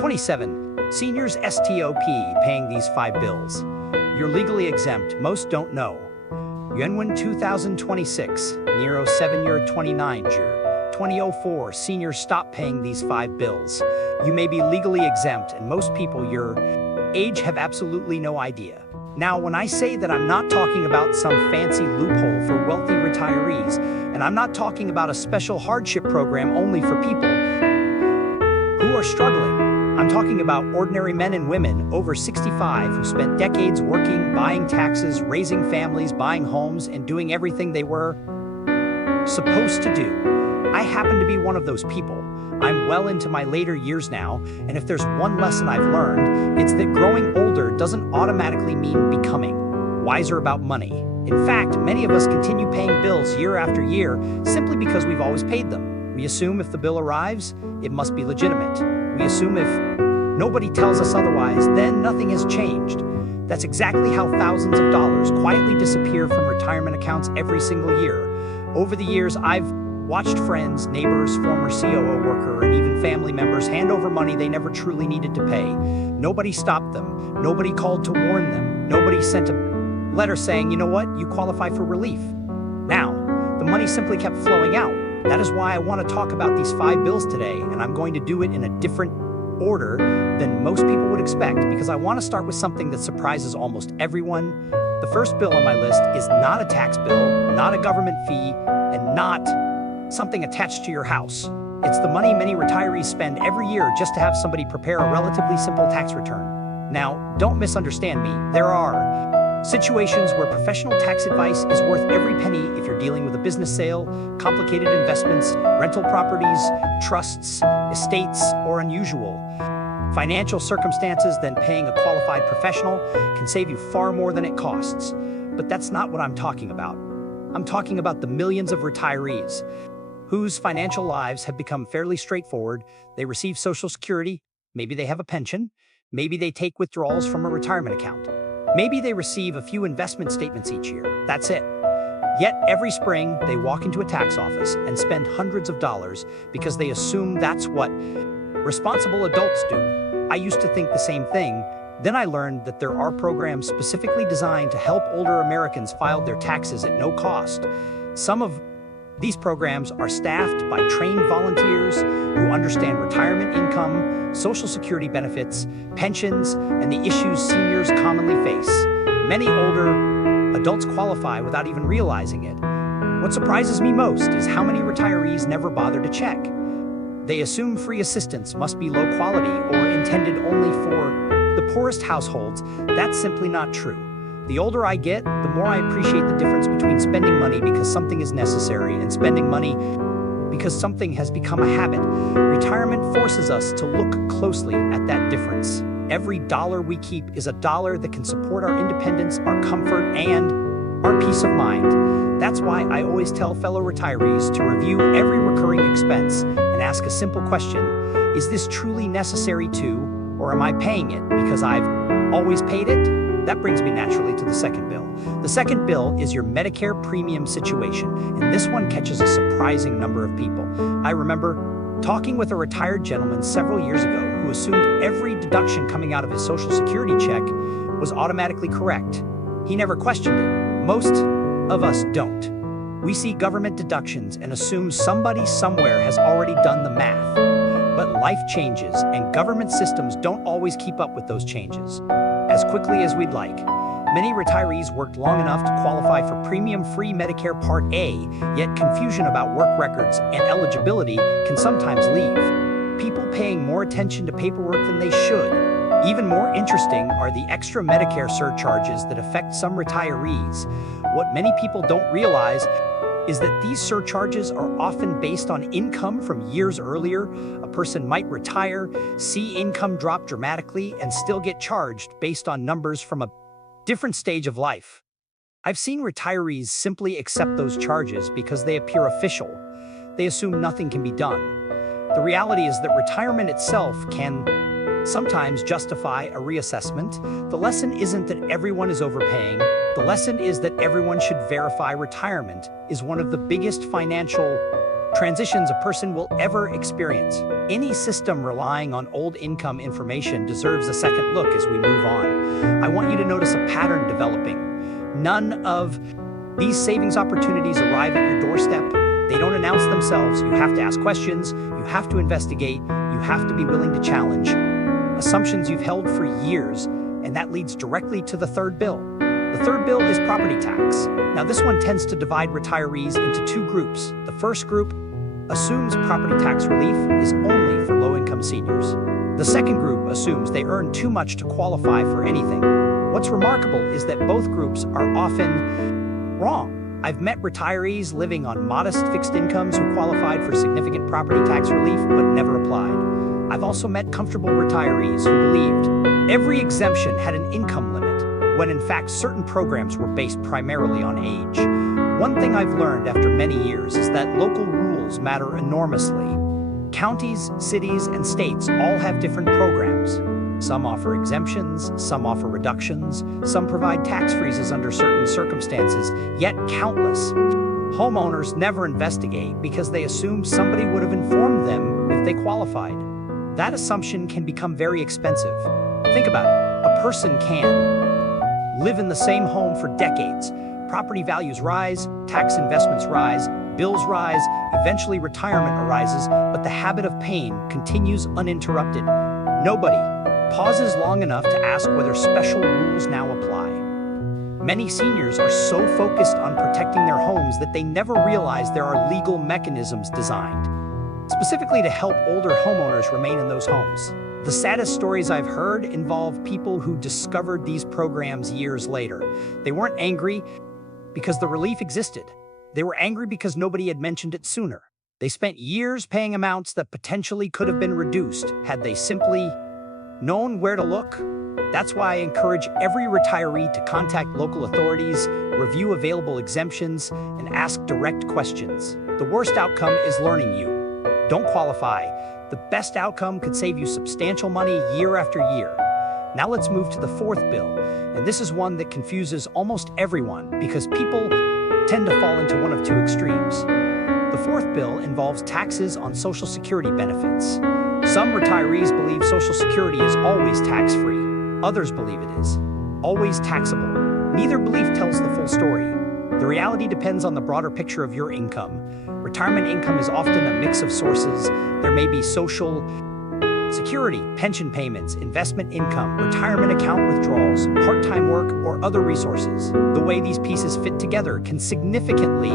27. Seniors STOP paying these 5 bills. You're legally exempt, most don't know. Yuanwen 2026, Nero 7-year 29-year. 2004, seniors stop paying these 5 bills. You may be legally exempt, and most people your age have absolutely no idea. Now, when I say that, I'm not talking about some fancy loophole for wealthy retirees, and I'm not talking about a special hardship program only for people who are struggling. I'm talking about ordinary men and women over 65 who spent decades working, buying taxes, raising families, buying homes, and doing everything they were supposed to do. I happen to be one of those people. I'm well into my later years now, and if there's one lesson I've learned, it's that growing older doesn't automatically mean becoming wiser about money. In fact, many of us continue paying bills year after year simply because we've always paid them. We assume if the bill arrives, it must be legitimate. We assume if nobody tells us otherwise, then nothing has changed. That's exactly how thousands of dollars quietly disappear from retirement accounts every single year. Over the years, I've watched friends, neighbors, former COO worker, and even family members hand over money they never truly needed to pay. Nobody stopped them. Nobody called to warn them. Nobody sent a letter saying, you know what, you qualify for relief. Now, the money simply kept flowing out. That is why I want to talk about these 5 bills today, and I'm going to do it in a different order than most people would expect, because I want to start with something that surprises almost everyone. The first bill on my list is not a tax bill, not a government fee, and not something attached to your house. It's the money many retirees spend every year just to have somebody prepare a relatively simple tax return. Now, don't misunderstand me. There are situations where professional tax advice is worth every penny if you're dealing with a business sale, complicated investments, rental properties, trusts, estates, or unusual financial circumstances. Then paying a qualified professional can save you far more than it costs. But that's not what I'm talking about. I'm talking about the millions of retirees whose financial lives have become fairly straightforward. They receive Social Security, maybe they have a pension, maybe they take withdrawals from a retirement account. Maybe they receive a few investment statements each year. That's it. Yet every spring, they walk into a tax office and spend hundreds of dollars because they assume that's what responsible adults do. I used to think the same thing. Then I learned that there are programs specifically designed to help older Americans file their taxes at no cost. Some of these programs are staffed by trained volunteers who understand retirement income, Social Security benefits, pensions, and the issues seniors commonly face. Many older adults qualify without even realizing it. What surprises me most is how many retirees never bother to check. They assume free assistance must be low quality or intended only for the poorest households. That's simply not true. The older I get, the more I appreciate the difference between spending money because something is necessary and spending money because something has become a habit. Retirement forces us to look closely at that difference. Every dollar we keep is a dollar that can support our independence, our comfort, and our peace of mind. That's why I always tell fellow retirees to review every recurring expense and ask a simple question: is this truly necessary too, or am I paying it because I've always paid it? That brings me naturally to the second bill. The second bill is your Medicare premium situation, and this one catches a surprising number of people. I remember talking with a retired gentleman several years ago who assumed every deduction coming out of his Social Security check was automatically correct. He never questioned it. Most of us don't. We see government deductions and assume somebody somewhere has already done the math. But life changes, and government systems don't always keep up with those changes as quickly as we'd like. Many retirees worked long enough to qualify for premium-free Medicare Part A, yet confusion about work records and eligibility can sometimes leave people paying more attention to paperwork than they should. Even more interesting are the extra Medicare surcharges that affect some retirees. What many people don't realize is that these surcharges are often based on income from years earlier. A person might retire, see income drop dramatically, and still get charged based on numbers from a different stage of life. I've seen retirees simply accept those charges because they appear official. They assume nothing can be done. The reality is that retirement itself can sometimes justify a reassessment. The lesson isn't that everyone is overpaying. The lesson is that everyone should verify. Retirement is one of the biggest financial transitions a person will ever experience. Any system relying on old income information deserves a second look as we move on. I want you to notice a pattern developing. None of these savings opportunities arrive at your doorstep. They don't announce themselves. You have to ask questions, you have to investigate, you have to be willing to challenge assumptions you've held for years, and that leads directly to the third bill. The third bill is property tax. Now, this one tends to divide retirees into two groups. The first group assumes property tax relief is only for low-income seniors. The second group assumes they earn too much to qualify for anything. What's remarkable is that both groups are often wrong. I've met retirees living on modest fixed incomes who qualified for significant property tax relief but never applied. I've also met comfortable retirees who believed every exemption had an income limit, when in fact certain programs were based primarily on age. One thing I've learned after many years is that local rules matter enormously. Counties, cities, and states all have different programs. Some offer exemptions, some offer reductions, some provide tax freezes under certain circumstances, yet countless homeowners never investigate because they assume somebody would have informed them if they qualified. That assumption can become very expensive. Think about it. A person can live in the same home for decades. Property values rise, tax investments rise, bills rise, eventually retirement arises, but the habit of paying continues uninterrupted. Nobody pauses long enough to ask whether special rules now apply. Many seniors are so focused on protecting their homes that they never realize there are legal mechanisms designed specifically to help older homeowners remain in those homes. The saddest stories I've heard involve people who discovered these programs years later. They weren't angry because the relief existed. They were angry because nobody had mentioned it sooner. They spent years paying amounts that potentially could have been reduced had they simply known where to look. That's why I encourage every retiree to contact local authorities, review available exemptions, and ask direct questions. The worst outcome is learning you don't qualify. The best outcome could save you substantial money year after year. Now let's move to the fourth bill, and this is one that confuses almost everyone because people tend to fall into one of two extremes. The fourth bill involves taxes on Social Security benefits. Some retirees believe Social Security is always tax-free. Others believe it is always taxable. Neither belief tells the full story. The reality depends on the broader picture of your income. Retirement income is often a mix of sources. There may be Social Security, pension payments, investment income, retirement account withdrawals, part-time work, or other resources. The way these pieces fit together can significantly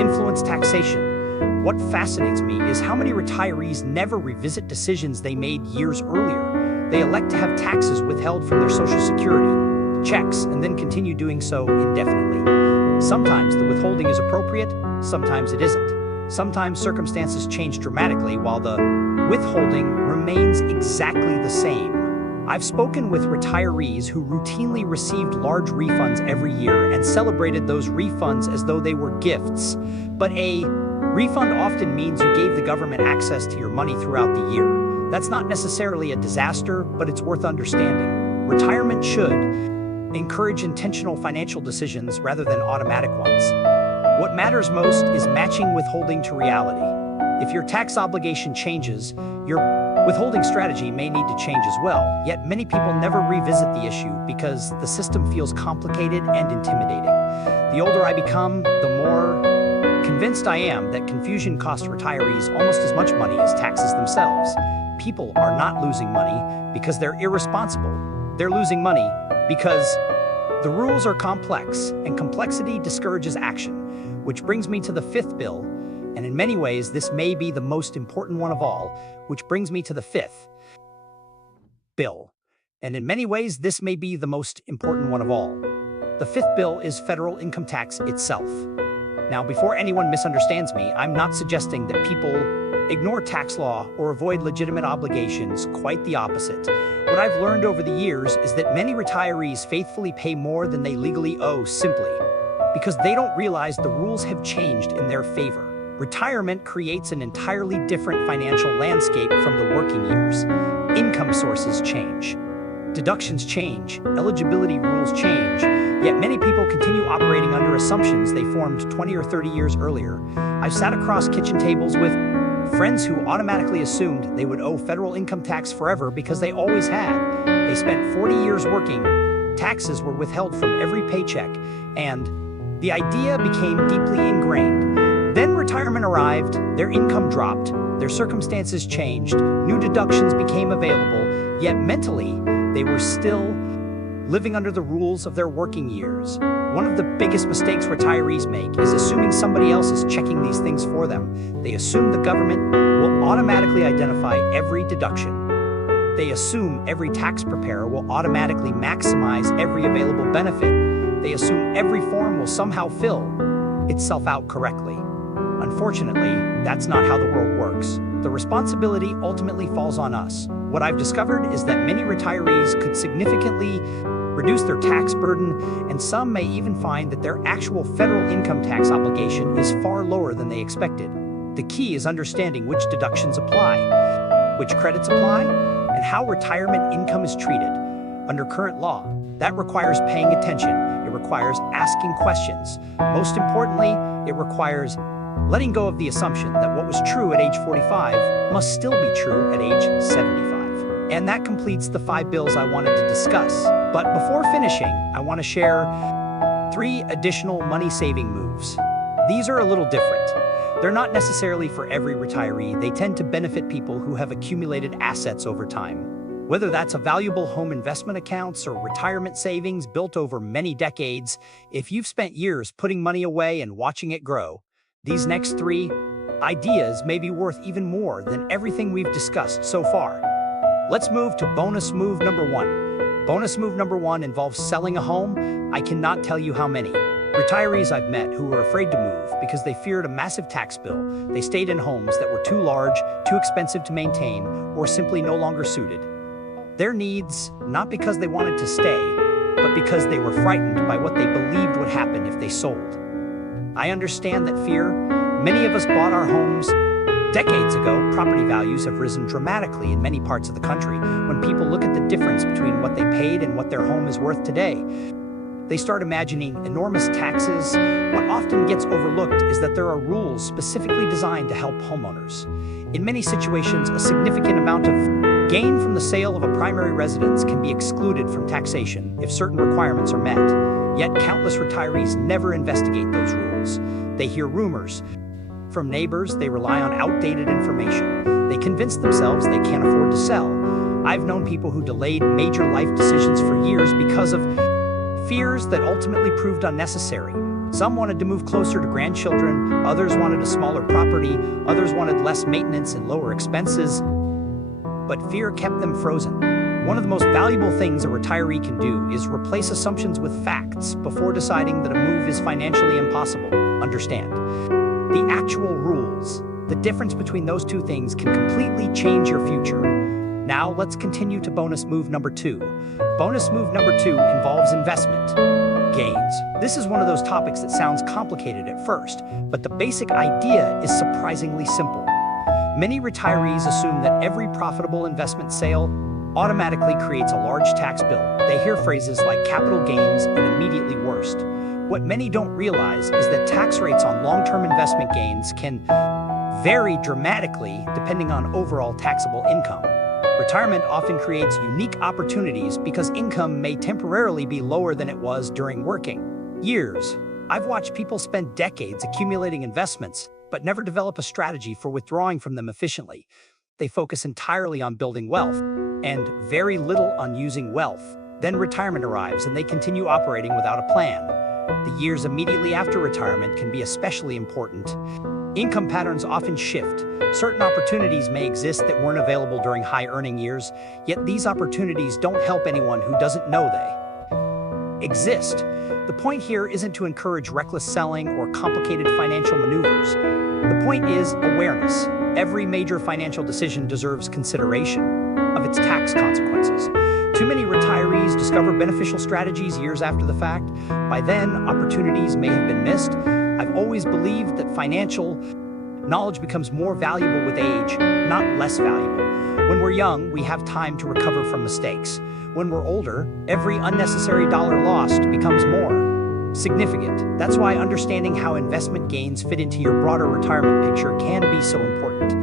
influence taxation. What fascinates me is how many retirees never revisit decisions they made years earlier. They elect to have taxes withheld from their Social Security checks and then continue doing so indefinitely. Sometimes the withholding is appropriate, sometimes it isn't. Sometimes circumstances change dramatically while the withholding remains exactly the same. I've spoken with retirees who routinely received large refunds every year and celebrated those refunds as though they were gifts. But a refund often means you gave the government access to your money throughout the year. That's not necessarily a disaster, but it's worth understanding. Retirement should encourage intentional financial decisions rather than automatic ones. What matters most is matching withholding to reality. If your tax obligation changes, your withholding strategy may need to change as well, yet many people never revisit the issue because the system feels complicated and intimidating. The older I become, the more convinced I am that confusion costs retirees almost as much money as taxes themselves. People are not losing money because they're irresponsible. They're losing money because the rules are complex, and complexity discourages action. Which brings me to the fifth bill, and in many ways this may be the most important one of all, which brings me to the fifth bill. And in many ways this may be the most important one of all. The fifth bill is federal income tax itself. Now, before anyone misunderstands me, I'm not suggesting that people ignore tax law or avoid legitimate obligations, quite the opposite. What I've learned over the years is that many retirees faithfully pay more than they legally owe simply because they don't realize the rules have changed in their favor. Retirement creates an entirely different financial landscape from the working years. Income sources change. Deductions change, eligibility rules change, yet many people continue operating under assumptions they formed 20 or 30 years earlier. I've sat across kitchen tables with friends who automatically assumed they would owe federal income tax forever because they always had. They spent 40 years working, taxes were withheld from every paycheck, and the idea became deeply ingrained. Then retirement arrived, their income dropped, their circumstances changed, new deductions became available, yet mentally, they were still living under the rules of their working years. One of the biggest mistakes retirees make is assuming somebody else is checking these things for them. They assume the government will automatically identify every deduction. They assume every tax preparer will automatically maximize every available benefit. They assume every form will somehow fill itself out correctly. Unfortunately, that's not how the world works. The responsibility ultimately falls on us. What I've discovered is that many retirees could significantly reduce their tax burden, and some may even find that their actual federal income tax obligation is far lower than they expected. The key is understanding which deductions apply, which credits apply, and how retirement income is treated. Under current law, that requires paying attention. It requires asking questions. Most importantly, it requires letting go of the assumption that what was true at age 45 must still be true at age 75. And that completes the 5 bills I wanted to discuss. But before finishing, I want to share 3 additional money-saving moves. These are a little different. They're not necessarily for every retiree. They tend to benefit people who have accumulated assets over time. Whether that's a valuable home investment accounts or retirement savings built over many decades, if you've spent years putting money away and watching it grow, these next 3 ideas may be worth even more than everything we've discussed so far. Let's move to bonus move number 1. Bonus move number 1 involves selling a home. I cannot tell you how many retirees I've met who were afraid to move because they feared a massive tax bill. They stayed in homes that were too large, too expensive to maintain, or simply no longer suited their needs, not because they wanted to stay, but because they were frightened by what they believed would happen if they sold. I understand that fear. Many of us bought our homes decades ago. Property values have risen dramatically in many parts of the country. When people look at the difference between what they paid and what their home is worth today, they start imagining enormous taxes. What often gets overlooked is that there are rules specifically designed to help homeowners. In many situations, a significant amount of gain from the sale of a primary residence can be excluded from taxation if certain requirements are met. Yet countless retirees never investigate those rules. They hear rumors from neighbors, they rely on outdated information. They convince themselves they can't afford to sell. I've known people who delayed major life decisions for years because of fears that ultimately proved unnecessary. Some wanted to move closer to grandchildren, others wanted a smaller property, others wanted less maintenance and lower expenses, but fear kept them frozen. One of the most valuable things a retiree can do is replace assumptions with facts before deciding that a move is financially impossible. Understand the actual rules. The difference between those two things can completely change your future. Now let's continue to bonus move number 2. Bonus move number 2 involves investment gains. This is one of those topics that sounds complicated at first, but the basic idea is surprisingly simple. Many retirees assume that every profitable investment sale automatically creates a large tax bill. They hear phrases like capital gains and immediately worst. What many don't realize is that tax rates on long-term investment gains can vary dramatically depending on overall taxable income. Retirement often creates unique opportunities because income may temporarily be lower than it was during working years. I've watched people spend decades accumulating investments, but never develop a strategy for withdrawing from them efficiently. They focus entirely on building wealth and very little on using wealth. Then retirement arrives and they continue operating without a plan. The years immediately after retirement can be especially important. Income patterns often shift. Certain opportunities may exist that weren't available during high-earning years, yet these opportunities don't help anyone who doesn't know they exist. The point here isn't to encourage reckless selling or complicated financial maneuvers. The point is awareness. Every major financial decision deserves consideration of its tax consequences. Too many retirees discover beneficial strategies years after the fact. By then, opportunities may have been missed. I've always believed that financial Knowledge becomes more valuable with age, not less valuable. When we're young, we have time to recover from mistakes. When we're older, every unnecessary dollar lost becomes more significant. That's why understanding how investment gains fit into your broader retirement picture can be so important.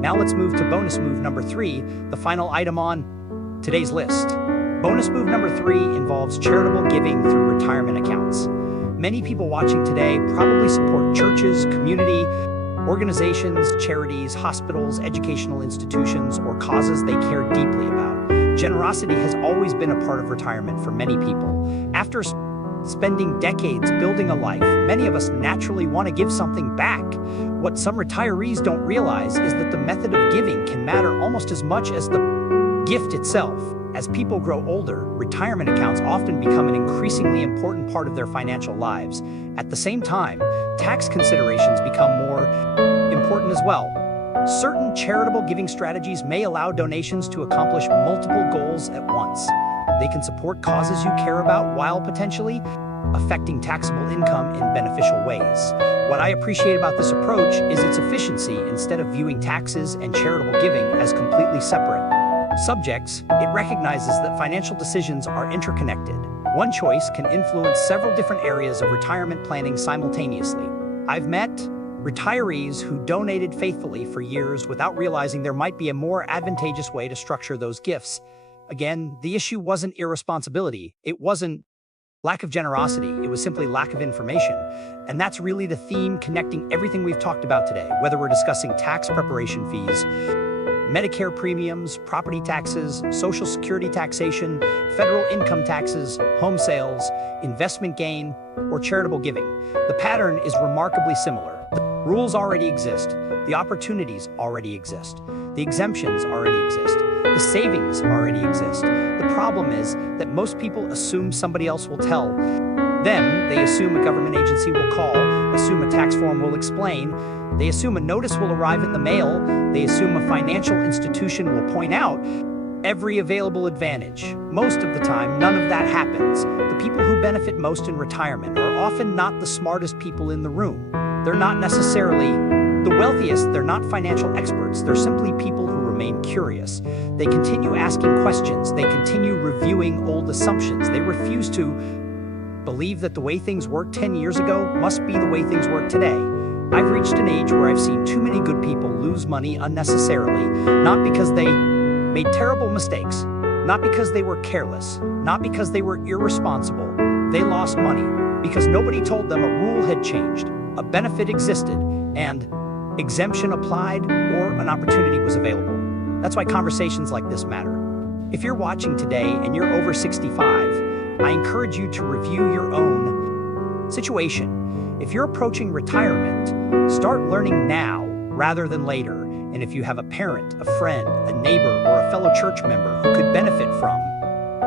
Now let's move to bonus move number 3, the final item on today's list. Bonus move number 3 involves charitable giving through retirement accounts. Many people watching today probably support churches, community organizations, charities, hospitals, educational institutions, or causes they care deeply about. Generosity has always been a part of retirement for many people. After spending decades building a life, many of us naturally want to give something back. What some retirees don't realize is that the method of giving can matter almost as much as the gift itself. As people grow older, retirement accounts often become an increasingly important part of their financial lives. At the same time, tax considerations become more important as well. Certain charitable giving strategies may allow donations to accomplish multiple goals at once. They can support causes you care about while potentially affecting taxable income in beneficial ways. What I appreciate about this approach is its efficiency. Instead of viewing taxes and charitable giving as completely separate subjects, it recognizes that financial decisions are interconnected. One choice can influence several different areas of retirement planning simultaneously. I've met retirees who donated faithfully for years without realizing there might be a more advantageous way to structure those gifts. Again, the issue wasn't irresponsibility. It wasn't lack of generosity. It was simply lack of information. And that's really the theme connecting everything we've talked about today, whether we're discussing tax preparation fees, Medicare premiums, property taxes, Social Security taxation, federal income taxes, home sales, investment gain, or charitable giving. The pattern is remarkably similar. The rules already exist. The opportunities already exist. The exemptions already exist. The savings already exist. The problem is that most people assume somebody else will tell them. They assume a government agency will call, assume a tax form will explain, they assume a notice will arrive in the mail, they assume a financial institution will point out every available advantage. Most of the time, none of that happens. The people who benefit most in retirement are often not the smartest people in the room. They're not necessarily the wealthiest, they're not financial experts, they're simply people who remain curious. They continue asking questions, they continue reviewing old assumptions, they refuse to believe that the way things worked 10 years ago must be the way things work today. I've reached an age where I've seen too many good people lose money unnecessarily, not because they made terrible mistakes, not because they were careless, not because they were irresponsible. They lost money because nobody told them a rule had changed, a benefit existed, and exemption applied, or an opportunity was available. That's why conversations like this matter. If you're watching today and you're over 65, I encourage you to review your own situation. If you're approaching retirement, start learning now rather than later. And if you have a parent, a friend, a neighbor, or a fellow church member who could benefit from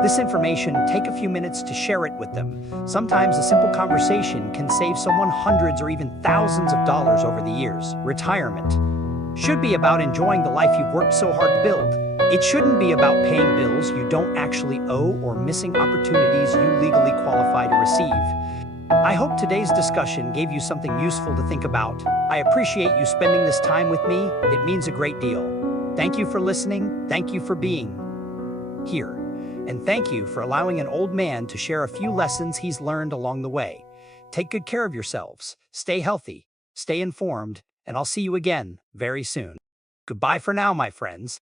this information, take a few minutes to share it with them. Sometimes a simple conversation can save someone hundreds or even thousands of dollars over the years. Retirement should be about enjoying the life you've worked so hard to build. It shouldn't be about paying bills you don't actually owe or missing opportunities you legally qualify to receive. I hope today's discussion gave you something useful to think about. I appreciate you spending this time with me. It means a great deal. Thank you for listening. Thank you for being here. And thank you for allowing an old man to share a few lessons he's learned along the way. Take good care of yourselves. Stay healthy. Stay informed. And I'll see you again very soon. Goodbye for now, my friends.